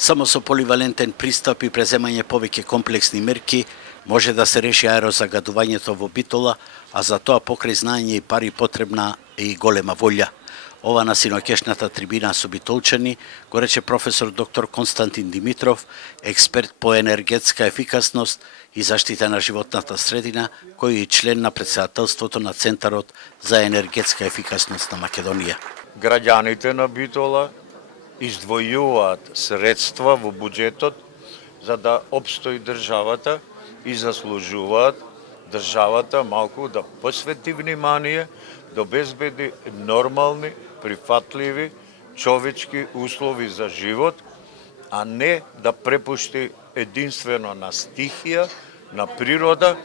Само со поливалентен пристап и преземање повеќе комплексни мерки може да се реши аерозагадувањето во Битола, а за тоа покрај знаење и пари потребна и голема волја. Ова на синоќешната трибина со битолчани го рече професор доктор Константин Димитров, експерт по енергетска ефикасност и заштита на животната средина, кој е член на претседателството на Центарот за енергетска ефикасност на Македонија. Граѓаните на Битола издвојуваат средства во буџетот за да обстои државата и заслужуваат државата малку да посвети внимание, да обезбеди нормални, прифатливи, човечки услови за живот, а не да препушти единствено на стихија, на природа,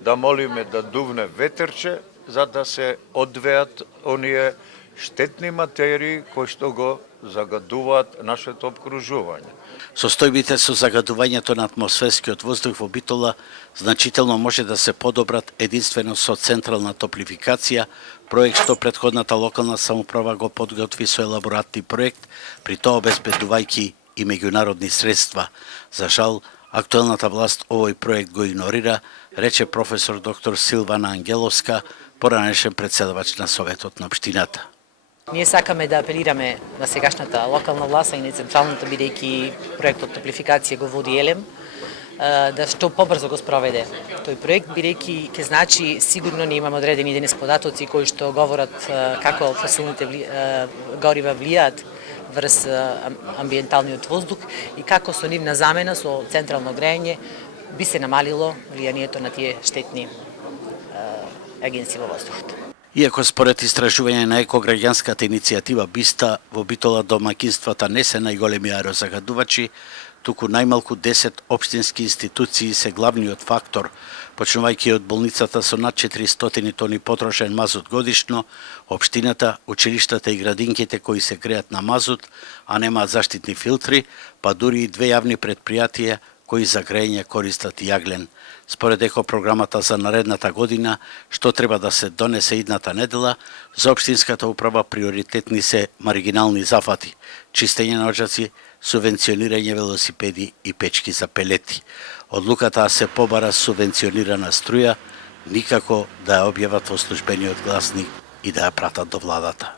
да молиме да дувне ветерче, за да се одвеат оние штетни материи кои што го загадуваат нашето обкружување. Состојбите со загадувањето на атмосферскиот воздух во Битола значително може да се подобрат единствено со централна топлификација, проект што претходната локална самоуправа го подготви со елаборатни проект, при тоа обезбедувајќи и меѓународни средства. За жал, актуелната власт овој проект го игнорира, рече професор доктор Силвана Ангеловска, поранешен председавач на Советот на општината. Ние сакаме да апелираме на сегашната локална власт и на централната, бидејќи проектот топлификација го води ЕЛЕМ, да што побрзо го спроведе тој проект, бидејќи ќе значи сигурно ние имаме одредени денес податоци кои што говорат како фосилните горива влијаат врз амбиенталниот воздух и како со нивна замена со централно грејење би се намалило влијанието на тие штетни агенции во воздухот. Иако според истражување на екограѓанската иницијатива БИСТА, во Битола домаќинствата не се најголеми аерозагадувачи, туку најмалку 10 општински институции се главниот фактор, почнувајќи од болницата со над 400 тони потрошен мазут годишно, општината, училиштата и градинките кои се греат на мазут, а немаат заштитни филтри, па дури и 2 јавни претпријатија кои за грејење користат јаглен. Според екопрограмата за наредната година, што треба да се донесе идната недела, за општинската управа приоритетни се маргинални зафати, чистење на оджаци, субвенционирање велосипеди и печки за пелети. Одлуката се побара субвенционирана струја, никако да ја објават во службениот гласник и да ја пратат до владата.